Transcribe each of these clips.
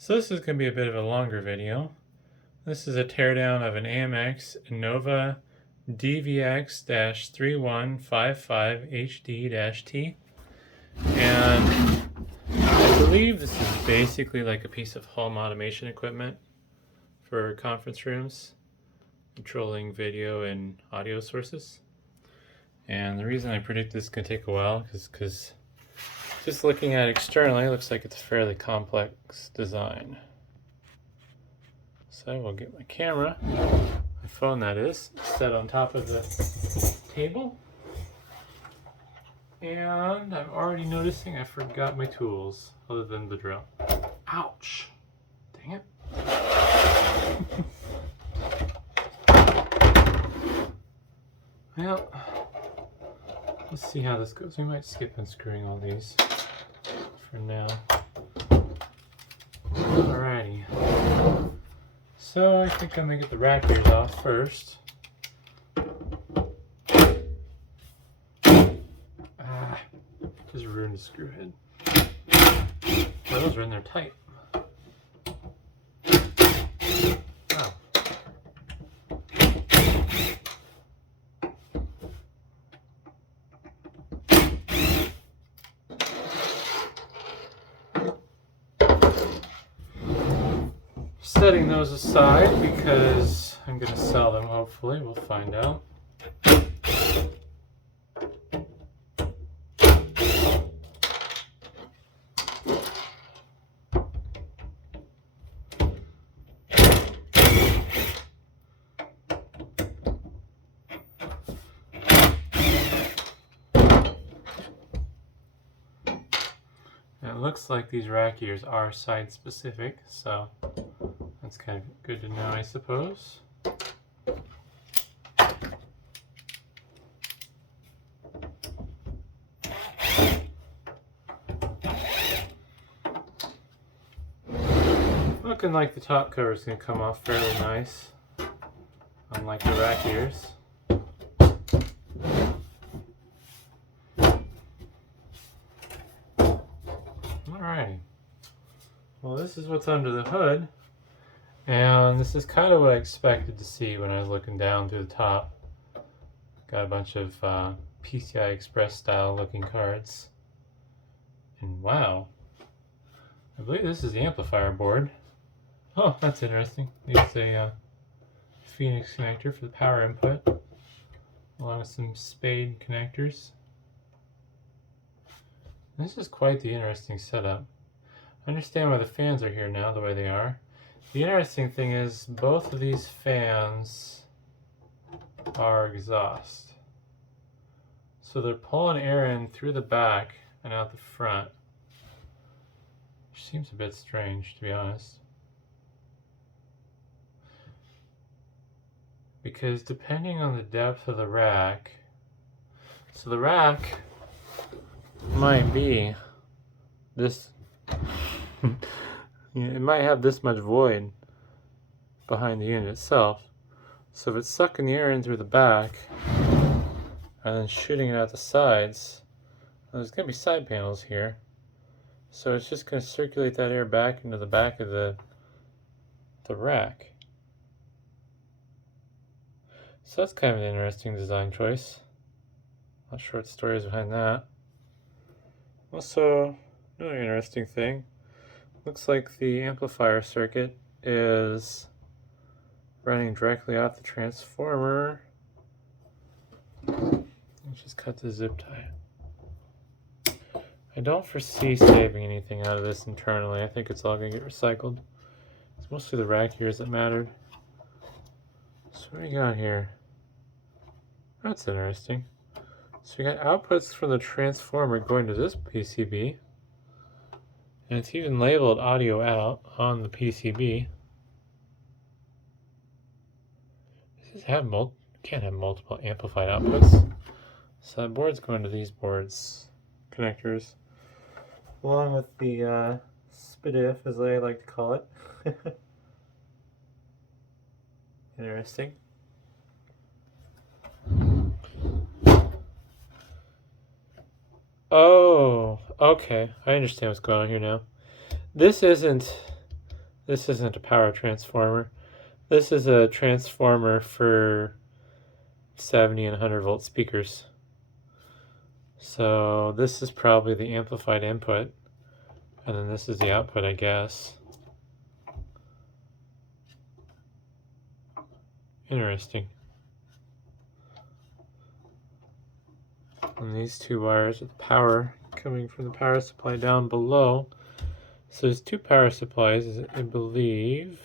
So this is going to be a bit of a longer video. This is a teardown of an AMX Enova DVX-3155HD-T. And I believe this is basically like a piece of home automation equipment for conference rooms, controlling video and audio sources. And the reason I predict this is going to take a while is because just looking at it externally, it looks like it's a fairly complex design. So I will get my camera, my phone that is, set on top of the table. And I'm already noticing I forgot my tools, other than the drill. Ouch! Dang it. Well, let's see how this goes. We might skip unscrewing all these for now. Alrighty. So I think I'm gonna get the rack ears off first. Just ruined the screw head. Well, those are in there tight. Wow. Setting those aside because I'm going to sell them, hopefully. We'll find out. It looks like these rack ears are side specific, so that's kind of good to know, I suppose. Looking like the top cover is going to come off fairly nice, unlike the rack ears. Alrighty. Well, this is what's under the hood. And this is kind of what I expected to see when I was looking down through the top. Got a bunch of PCI Express style looking cards. And wow, I believe this is the amplifier board. Oh, that's interesting. Needs a Phoenix connector for the power input, along with some spade connectors. This is quite the interesting setup. I understand why the fans are here now the way they are. The interesting thing is both of these fans are exhaust. So they're pulling air in through the back and out the front, which seems a bit strange, to be honest. Because depending on the depth of the rack, so the rack might be this, it might have this much void behind the unit itself. So if it's sucking the air in through the back and then shooting it out the sides, there's going to be side panels here. So it's just going to circulate that air back into the back of the rack. So that's kind of an interesting design choice. Not sure what the story is behind that. Also, another interesting thing. Looks like the amplifier circuit is running directly off the transformer. Let's just cut the zip tie. I don't foresee saving anything out of this internally. I think it's all going to get recycled. It's mostly the rack ears that mattered. So what do we got here? That's interesting. So we got outputs from the transformer going to this PCB. And it's even labeled audio out on the PCB. This can't have multiple amplified outputs. So that board's going to these boards connectors, along with the SPDIF, as I like to call it. Interesting. Oh, okay. I understand what's going on here now. This isn't This isn't a power transformer. This is a transformer for 70 and 100 volt speakers. So this is probably the amplified input, and then this is the output, I guess. Interesting. And these two wires with power coming from the power supply down below. So there's two power supplies, I believe.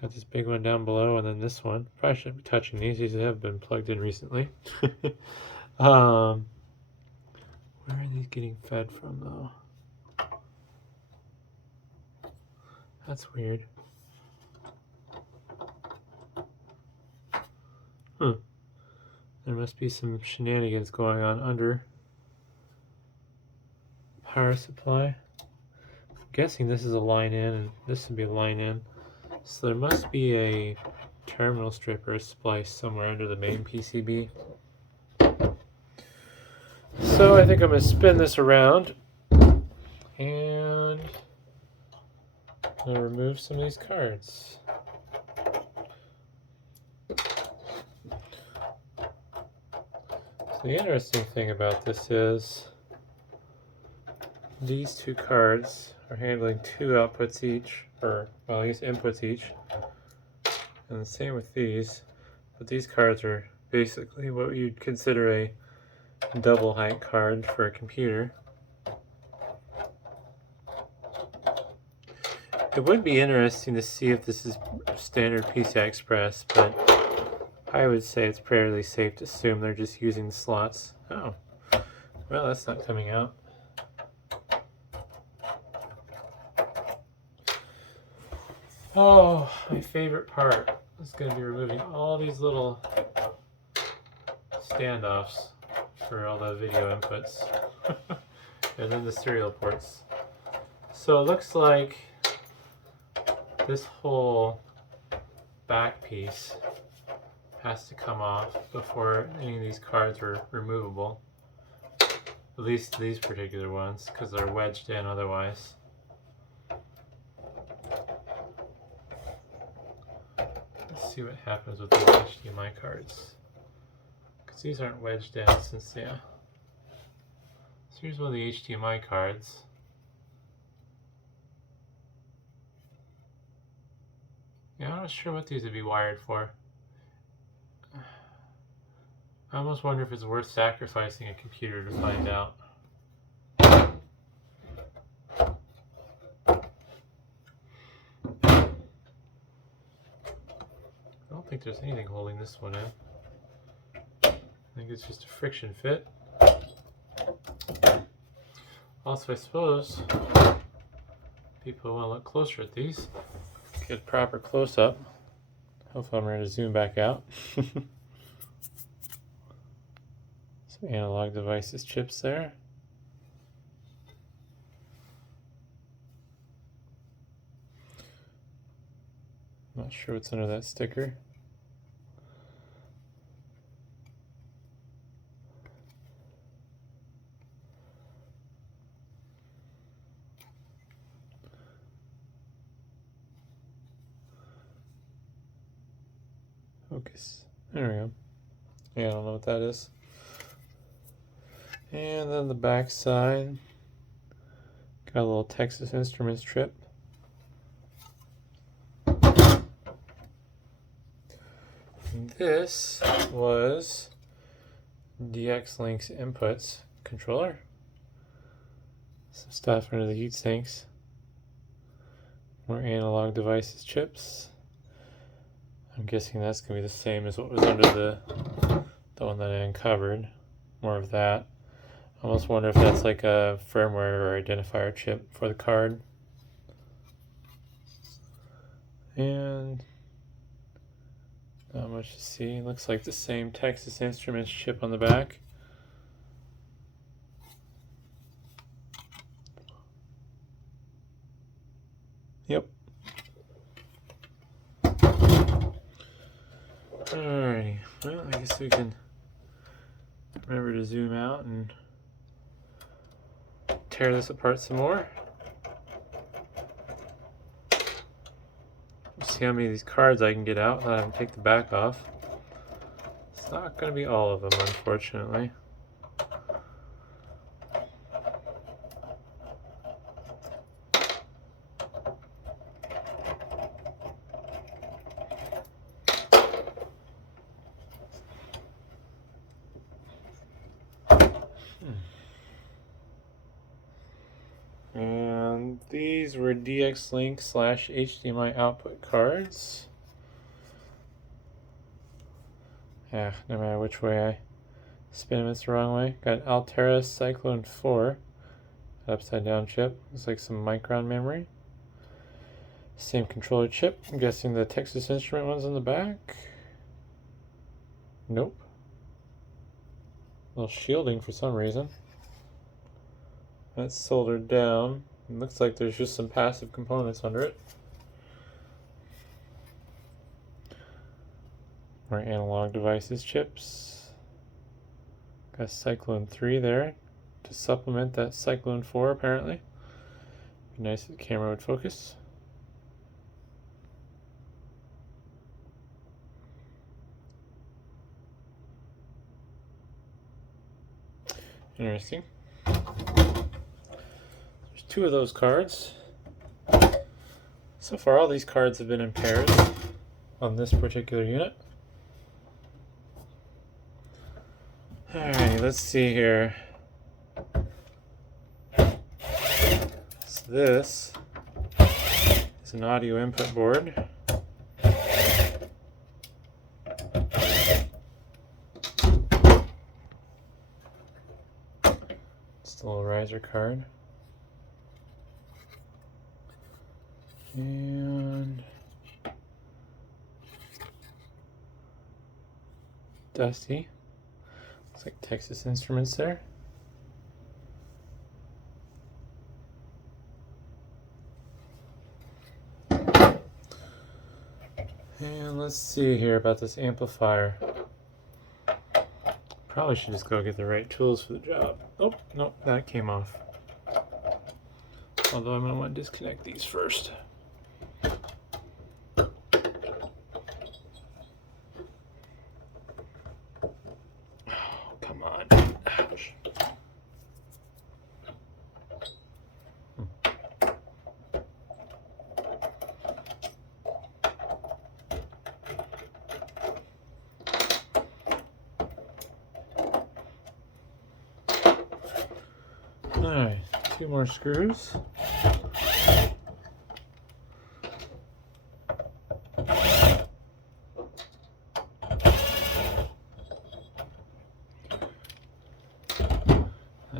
Got this big one down below and then this one. Probably shouldn't be touching these. These have been plugged in recently. Where are these getting fed from though? That's weird. Huh. There must be some shenanigans going on under power supply. I'm guessing this is a line in and this would be a line in. So there must be a terminal strip or a splice somewhere under the main PCB. So I think I'm going to spin this around and I'll remove some of these cards. The interesting thing about this is these two cards are handling two outputs each, or well, I guess inputs each, and the same with these, but these cards are basically what you'd consider a double height card for a computer. It would be interesting to see if this is standard PCI Express, but I would say it's fairly safe to assume they're just using the slots. Oh, well, that's not coming out. Oh, my favorite part is going to be removing all these little standoffs for all the video inputs. And then the serial ports. So it looks like this whole back piece has to come off before any of these cards are removable. At least these particular ones, because they're wedged in otherwise. Let's see what happens with these HDMI cards. Because these aren't wedged in since, yeah. So here's one of the HDMI cards. Yeah, I'm not sure what these would be wired for. I almost wonder if it's worth sacrificing a computer to find out. I don't think there's anything holding this one in. I think it's just a friction fit. Also, I suppose people want to look closer at these. Get a proper close-up. Hopefully I'm ready to zoom back out. Some analog devices chips there. Not sure what's under that sticker. Focus. There we go. Yeah, I don't know what that is. And then the back side, got a little Texas Instruments trip. And this was DX-Link's inputs controller. Some stuff under the heat sinks. More analog devices chips. I'm guessing that's going to be the same as what was under the one that I uncovered. More of that. I almost wonder if that's like a firmware or identifier chip for the card. And not much to see. Looks like the same Texas Instruments chip on the back. Yep. Alrighty, well, I guess we can remember to zoom out and tear this apart some more. See how many of these cards I can get out without having to take the back off. It's not going to be all of them, unfortunately. And these were DX Link / HDMI output cards. Yeah, no matter which way I spin them, it's the wrong way. Got Altera Cyclone 4, upside down chip. Looks like some Micron memory. Same controller chip. I'm guessing the Texas Instrument one's in the back. Nope. A little shielding for some reason. That's soldered down. It looks like there's just some passive components under it. More analog devices chips. Got Cyclone 3 there to supplement that Cyclone 4 apparently. Be nice if the camera would focus. Interesting. There's 2 of those cards. So far all these cards have been in pairs on this particular unit. Alright, let's see here. So this is an audio input board. Just a little riser card. And dusty. Looks like Texas Instruments there. And let's see here about this amplifier. Probably should just go get the right tools for the job. Oh, nope, that came off. Although I'm going to want to disconnect these first. Come on. Ouch. Alright, 2 more screws.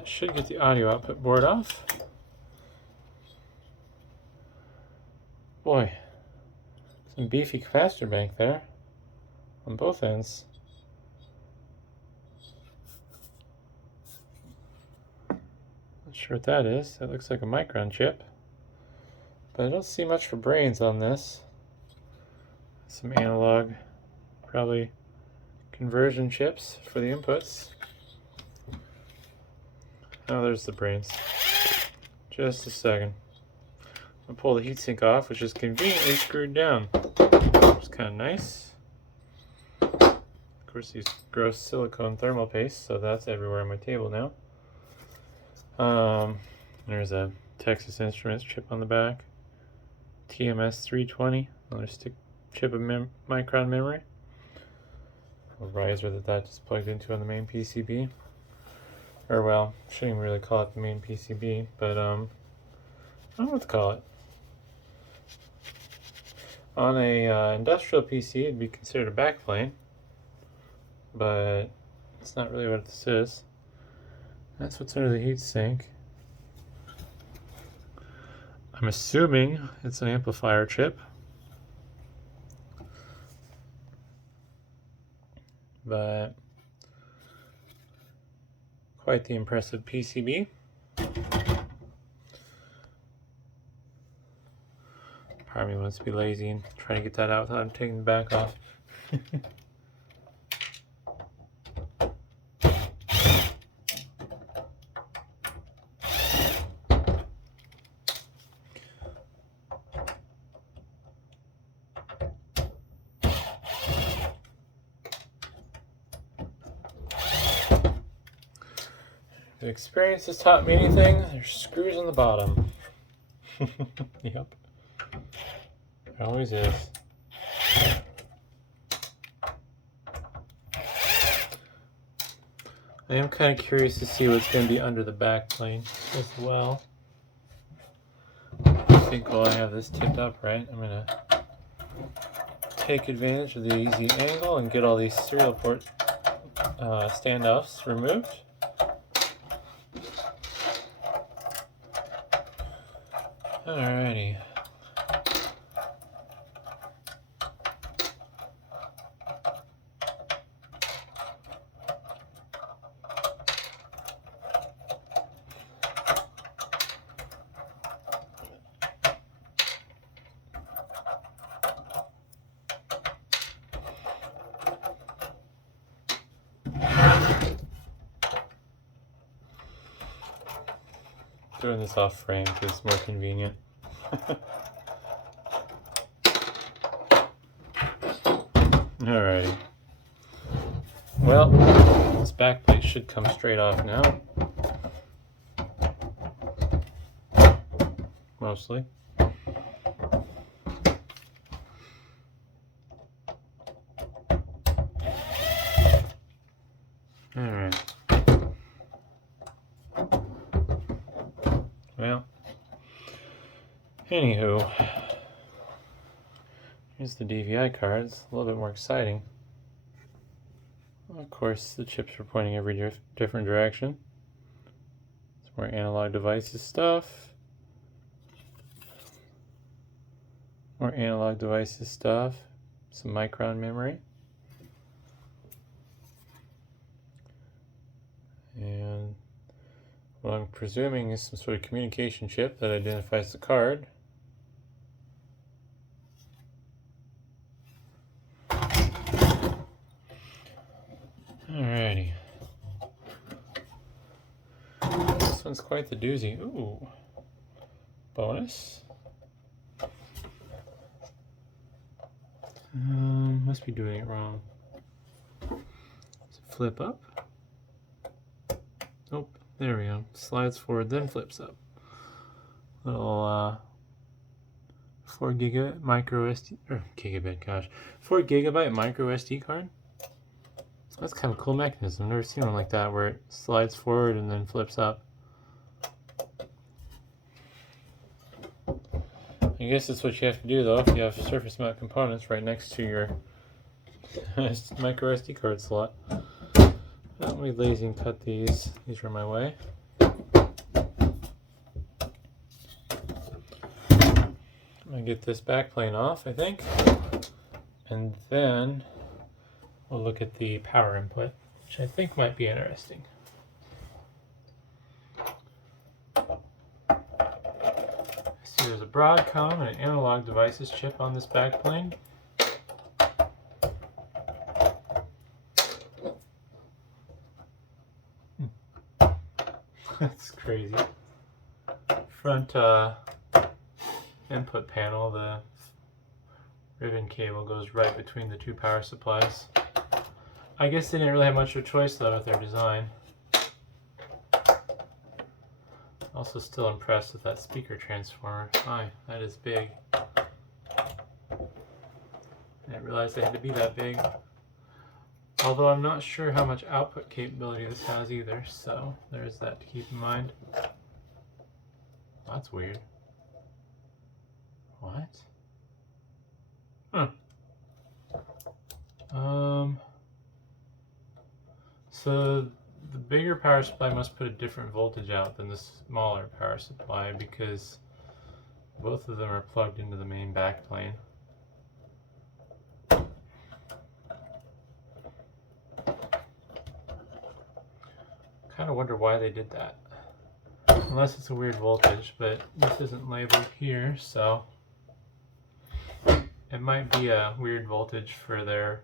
Should get the audio output board off. Boy, some beefy capacitor bank there on both ends. Not sure what that is. That looks like a Micron chip, but I don't see much for brains on this. Some analog, probably conversion chips for the inputs. Oh, there's the brains. Just a second. I'll pull the heatsink off, which is conveniently screwed down. It's kind of nice. Of course, these gross silicone thermal paste, so that's everywhere on my table now. There's a Texas Instruments chip on the back. TMS 320, another stick chip of Micron memory. A riser that just plugged into on the main PCB. Or well, shouldn't even really call it the main PCB, but I don't know what to call it. On a industrial PC, it'd be considered a backplane, but it's not really what this is. That's what's under the heatsink. I'm assuming it's an amplifier chip, but quite the impressive PCB. Part of me wants to be lazy and try to get that out without taking the back off. the experience has taught me anything, there's screws on the bottom. Yep. There always is. I am kind of curious to see what's going to be under the back plane as well. I think while I have this tipped up right, I'm going to take advantage of the easy angle and get all these serial port standoffs removed. Alrighty. Doing this off frame because it's more convenient. Alrighty. Well, this back plate should come straight off now. Mostly. Alright. Well, anywho, here's the DVI cards, a little bit more exciting. Of course, the chips are pointing every different direction. It's more analog devices stuff. More analog devices stuff. Some micron memory. And what I'm presuming is some sort of communication chip that identifies the card. Alrighty. This one's quite the doozy. Ooh. Bonus. Must be doing it wrong. Flip up. Nope. There we go. Slides forward, then flips up. Little 4 gigabyte micro SD or gigabit. Gosh, 4 gigabyte micro SD card. That's kind of a cool mechanism. I've never seen one like that where it slides forward and then flips up. I guess that's what you have to do though if you have surface mount components right next to your micro SD card slot. Let me lazy and cut these. These are in my way. I'm gonna get this back plane off, I think, and then we'll look at the power input, which I think might be interesting. See, there's a Broadcom and an analog devices chip on this back plane. That's crazy. Front input panel, the ribbon cable goes right between the two power supplies. I guess they didn't really have much of a choice though with their design. Also still impressed with that speaker transformer. My, that is big. I didn't realize they had to be that big. Although I'm not sure how much output capability this has either, so there's that to keep in mind. That's weird. What? Huh. So the bigger power supply must put a different voltage out than the smaller power supply because both of them are plugged into the main backplane. Kind of wonder why they did that. Unless it's a weird voltage, but this isn't labeled here, so it might be a weird voltage for their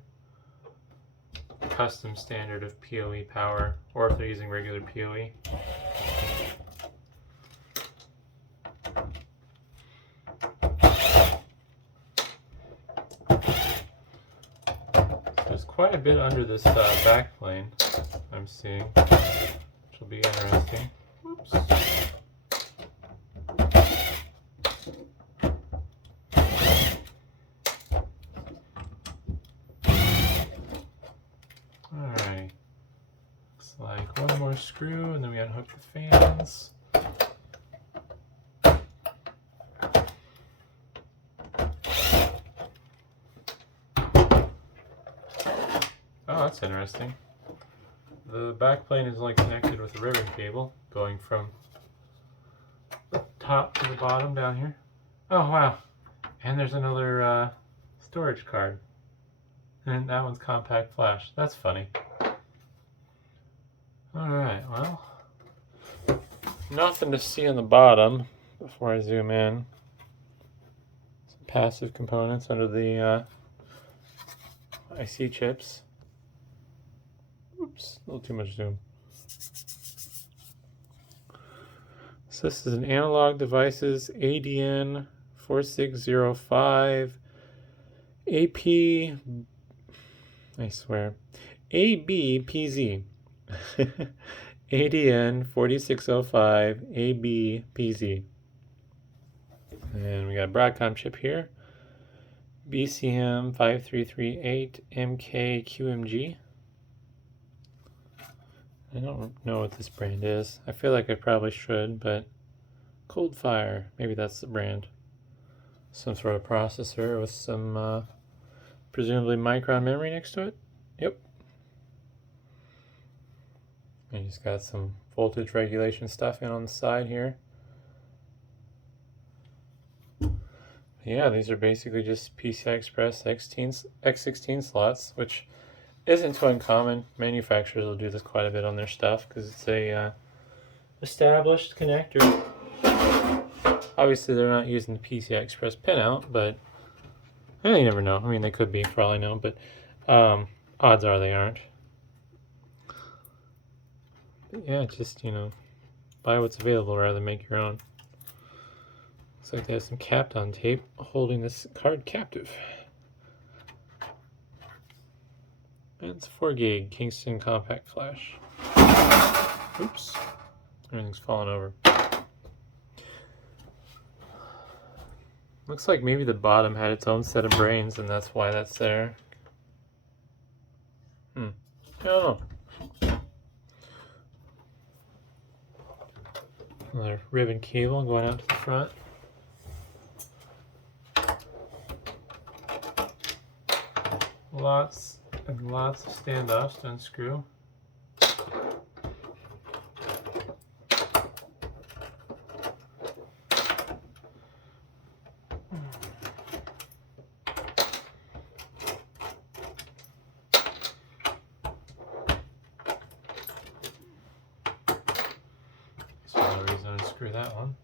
custom standard of PoE power, or if they're using regular PoE. There's quite a bit under this backplane I'm seeing, which will be interesting. Oops. Alright. Looks like one more screw and then we unhook the fans. Oh, that's interesting. The back plane is only connected with a ribbon cable going from the top to the bottom down here. Oh wow. And there's another storage card. And that one's compact flash. That's funny. Alright, well. Nothing to see on the bottom before I zoom in. Some passive components under the IC chips. Oops, a little too much zoom. So this is an Analog Devices ADN 4605 AP, I swear, ABPZ. ADN 4605 ABPZ. And we got a Broadcom chip here. BCM 5338 MKQMG. I don't know what this brand is. I feel like I probably should, but Cold Fire, maybe that's the brand. Some sort of processor with some presumably Micron memory next to it. Yep. And just got some voltage regulation stuff in on the side here. Yeah, these are basically just PCI Express X16 slots, which isn't too uncommon. Manufacturers will do this quite a bit on their stuff because it's a established connector. Obviously, they're not using the PCI Express pinout, but you never know. I mean, they could be for all I know, but odds are they aren't. But yeah, just, you know, buy what's available rather than make your own. Looks like they have some Kapton tape holding this card captive. And it's a 4 gig Kingston compact flash. Oops. Everything's falling over. Looks like maybe the bottom had its own set of brains and that's why that's there. I don't know. Another ribbon cable going out to the front. Lots and lots of standoffs to unscrew. There's no reason to unscrew that one.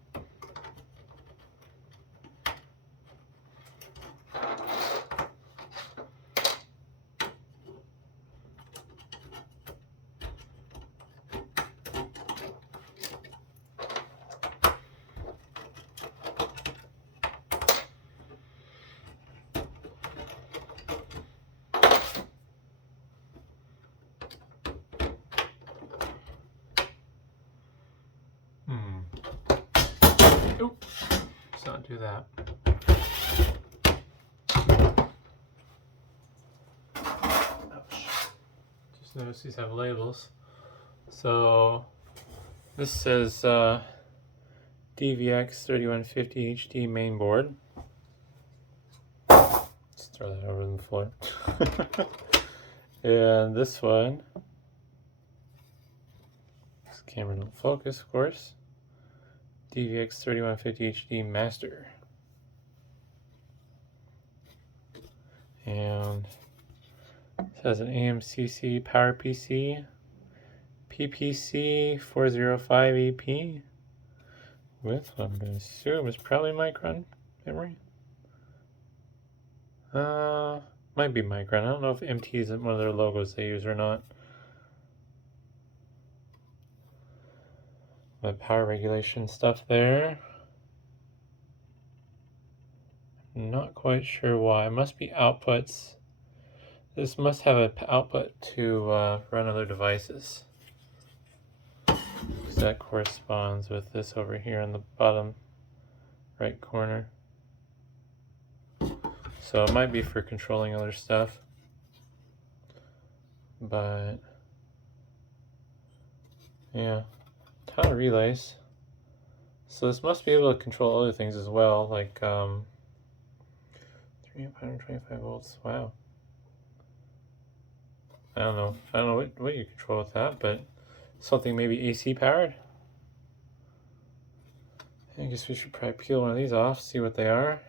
Oop, let's not do that. Ouch. Just notice these have labels. So this says DVX-3155HD main board. Let's throw that over the floor. And this one, this camera don't focus, of course. DVX-3155HD master. And it has an AMCC power PC, PPC 405 AP with what I'm going to assume is probably Micron memory. Might be Micron. I don't know if MT is one of their logos they use or not. But power regulation stuff there. I'm not quite sure why. It must be outputs. This must have an output to run other devices. that corresponds with this over here in the bottom right corner. So it might be for controlling other stuff, but yeah, ton of relays. So this must be able to control other things as well, like 325 volts. Wow. I don't know what you control with that, but something maybe AC powered. I guess we should probably peel one of these off, see what they are.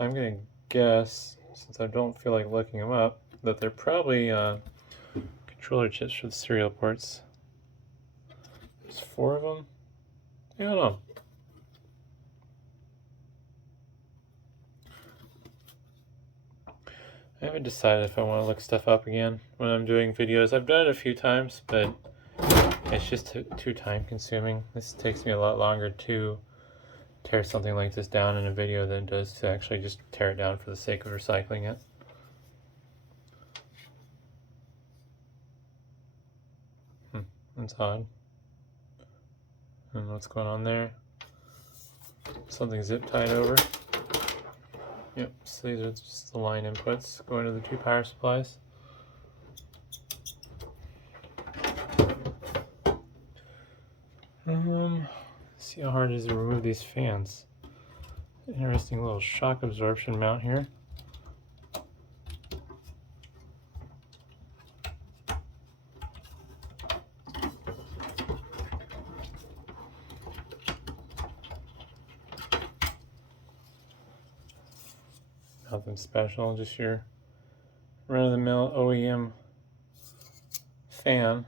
I'm gonna guess, since I don't feel like looking them up, that they're probably controller chips for the serial ports. There's 4 of them. I don't know. I haven't decided if I want to look stuff up again when I'm doing videos. I've done it a few times, but it's just too time consuming. This takes me a lot longer to tear something like this down in a video than it does to actually just tear it down for the sake of recycling it. That's odd. I don't know what's going on there. Something zip tied over. Yep, so these are just the line inputs going to the 2 power supplies. See how hard it is to remove these fans. Interesting little shock absorption mount here. Nothing special, just your run-of-the-mill OEM fan.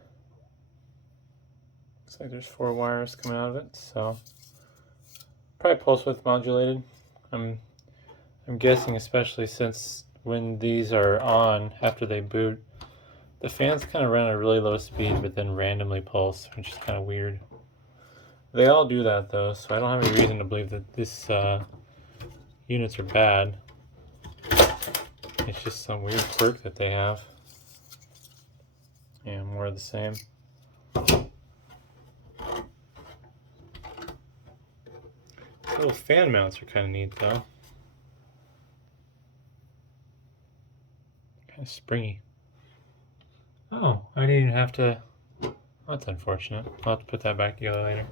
Looks like there's 4 wires coming out of it, so probably pulse width modulated. I'm guessing, especially since when these are on after they boot, the fans kind of run at a really low speed but then randomly pulse, which is kind of weird. They all do that though, so I don't have any reason to believe that this units are bad. It's just some weird quirk that they have. Yeah, more of the same. Little fan mounts are kind of neat though. Kind of springy. Oh, I didn't even have to... That's unfortunate. I'll have to put that back together later.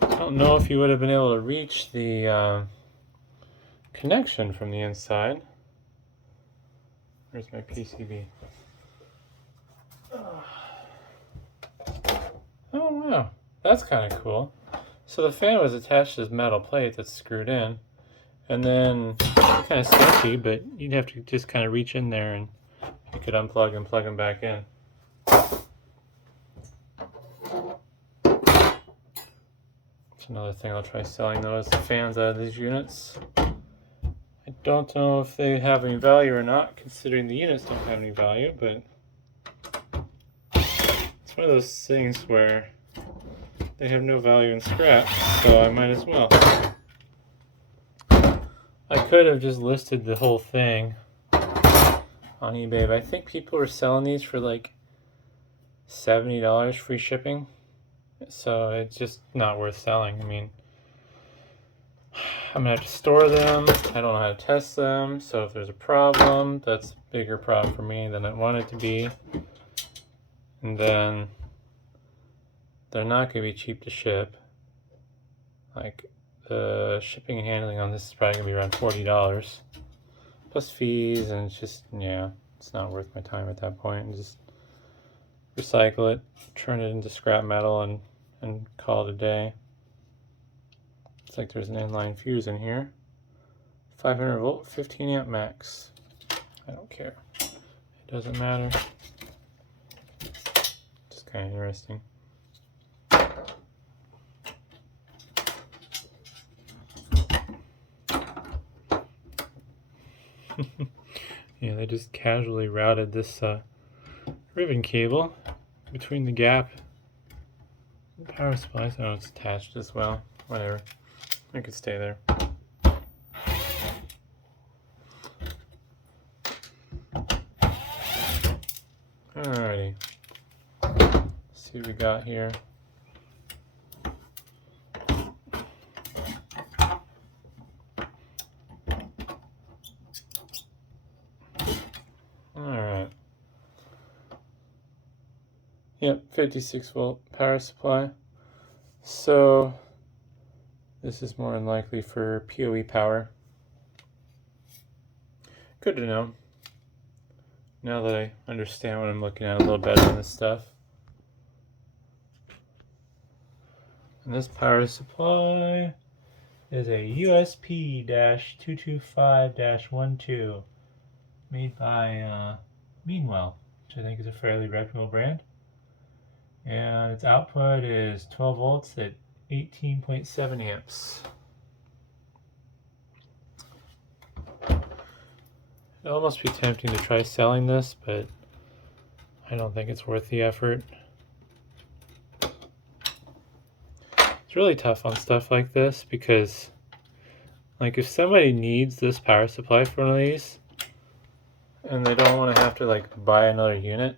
I don't know if you would have been able to reach the connection from the inside. Where's my PCB? Oh wow, that's kind of cool. So the fan was attached to this metal plate that's screwed in, and then it's kind of sketchy, but you'd have to just kind of reach in there and you could unplug and plug them back in. That's another thing I'll try selling though, is the fans out of these units. I don't know if they have any value or not, considering the units don't have any value, but it's one of those things where they have no value in scrap, so I might as well. I could have just listed the whole thing on eBay, but I think people were selling these for like $70 free shipping, so it's just not worth selling. I mean, I'm gonna have to store them. I don't know how to test them, so if there's a problem, that's a bigger problem for me than I want it to be. And then they're not gonna be cheap to ship. Like, the shipping and handling on this is probably gonna be around $40 plus fees, and it's just, yeah, it's not worth my time at that point. And just recycle it, turn it into scrap metal, and call it a day. Looks like there's an inline fuse in here. 500 volt, 15 amp max. I don't care. It doesn't matter. Just kind of interesting. Yeah, they just casually routed this ribbon cable between the gap and the power supply. Oh, it's attached as well. Whatever. It could stay there. see what we got here. Alright. Yep, 56 volt power supply. So this is more than likely for PoE power. Good to know. Now that I understand what I'm looking at a little better on this stuff. And this power supply is a USP-225-12 made by Meanwell, which I think is a fairly reputable brand. And its output is 12 volts at 18.7 amps. It almost be tempting to try selling this, but I don't think it's worth the effort. It's really tough on stuff like this because, like, if somebody needs this power supply for one of these and they don't want to have to like buy another unit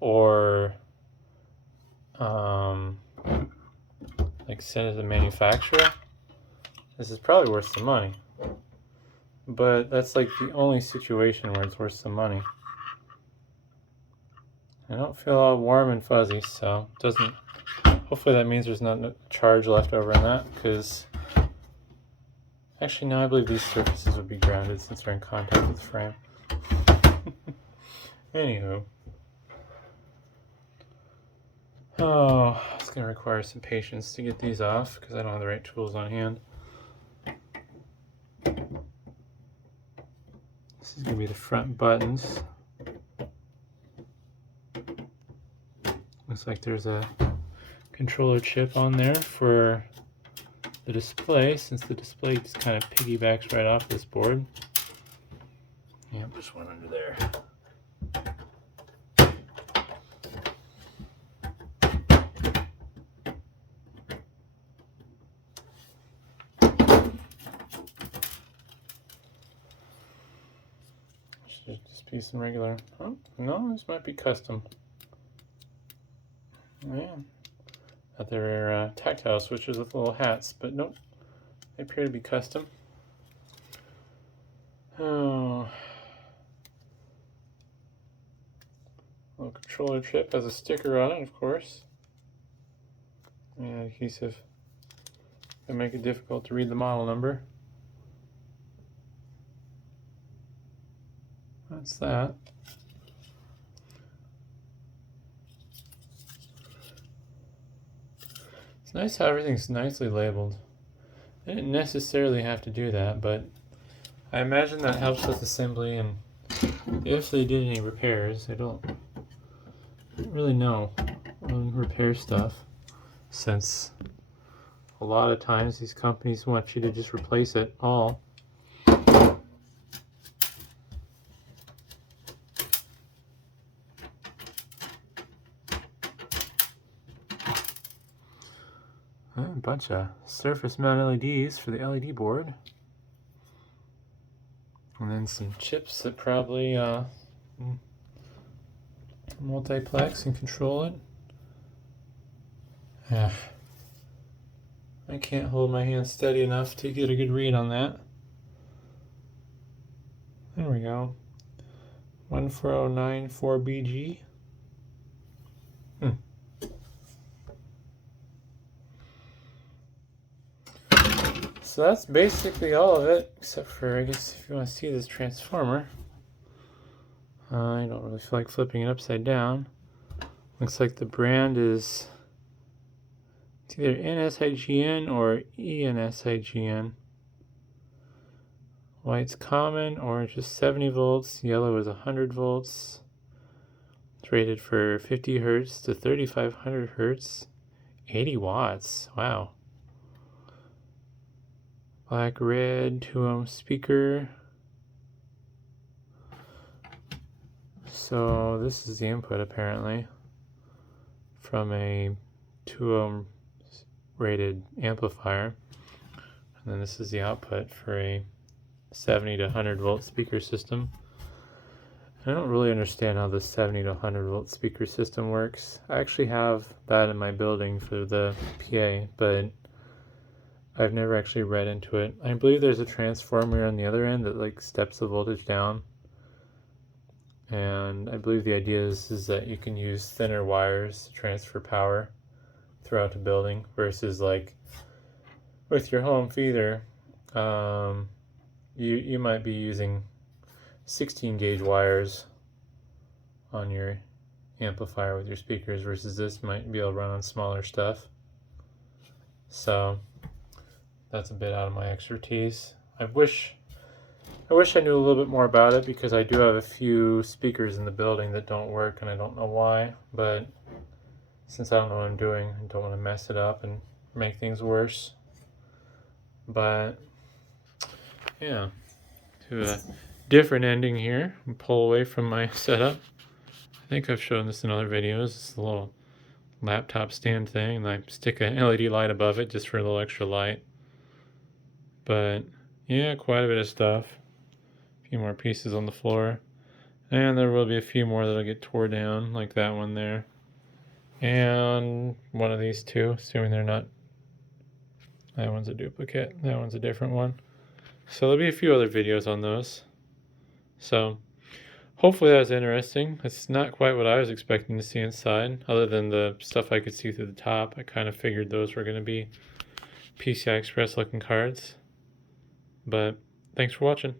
or like send it to the manufacturer, this is probably worth some money. But that's like the only situation where it's worth some money. I don't feel all warm and fuzzy, so it doesn't. Hopefully that means there's not a charge left over on that, because actually no, I believe these surfaces would be grounded since they're in contact with the frame. Anywho. Oh, it's going to require some patience to get these off because I don't have the right tools on hand. This is going to be the front buttons. Looks like there's a controller chip on there for the display, since the display just kind of piggybacks right off this board. Yep, just one under there. Should just be some regular. Oh, no, this might be custom. Yeah. Thought they were tactile switches with little hats, but nope. They appear to be custom. Oh. Little controller chip has a sticker on it, of course. And adhesive. That make it difficult to read the model number. That's that. It's nice how everything's nicely labeled. They didn't necessarily have to do that, but I imagine that helps with assembly, and if they did any repairs, they don't really know on repair stuff, since a lot of times these companies want you to just replace it all. A bunch of surface mount LEDs for the LED board. And then some chips that probably multiplex and control it. I can't hold my hand steady enough to get a good read on that. There we go. 14094BG. So that's basically all of it, except for, I guess, if you want to see this transformer. I don't really feel like flipping it upside down. Looks like the brand is, it's either NSIGN or ENSIGN. White's common, orange is 70 volts, yellow is 100 volts. It's rated for 50 hertz to 3500 hertz, 80 watts. Wow. Black, red, 2-ohm speaker. So this is the input apparently from a 2-ohm rated amplifier. And then this is the output for a 70 to 100 volt speaker system. I don't really understand how the 70 to 100 volt speaker system works. I actually have that in my building for the PA, but I've never actually read into it. I believe there's a transformer on the other end that like steps the voltage down. And I believe the idea is that you can use thinner wires to transfer power throughout the building versus like with your home theater, you might be using 16 gauge wires on your amplifier with your speakers versus this might be able to run on smaller stuff. So that's a bit out of my expertise. I wish I knew a little bit more about it because I do have a few speakers in the building that don't work and I don't know why, but since I don't know what I'm doing, I don't want to mess it up and make things worse. But yeah, to a different ending here and pull away from my setup. I think I've shown this in other videos. It's a little laptop stand thing, and I stick an LED light above it just for a little extra light. But yeah, quite a bit of stuff. A few more pieces on the floor, and there will be a few more that'll get tore down, like that one there, and one of these two, assuming they're not. That one's a duplicate. That one's a different one. So there'll be a few other videos on those. So hopefully that was interesting. It's not quite what I was expecting to see inside, other than the stuff I could see through the top. I kind of figured those were going to be PCI Express looking cards. But thanks for watching.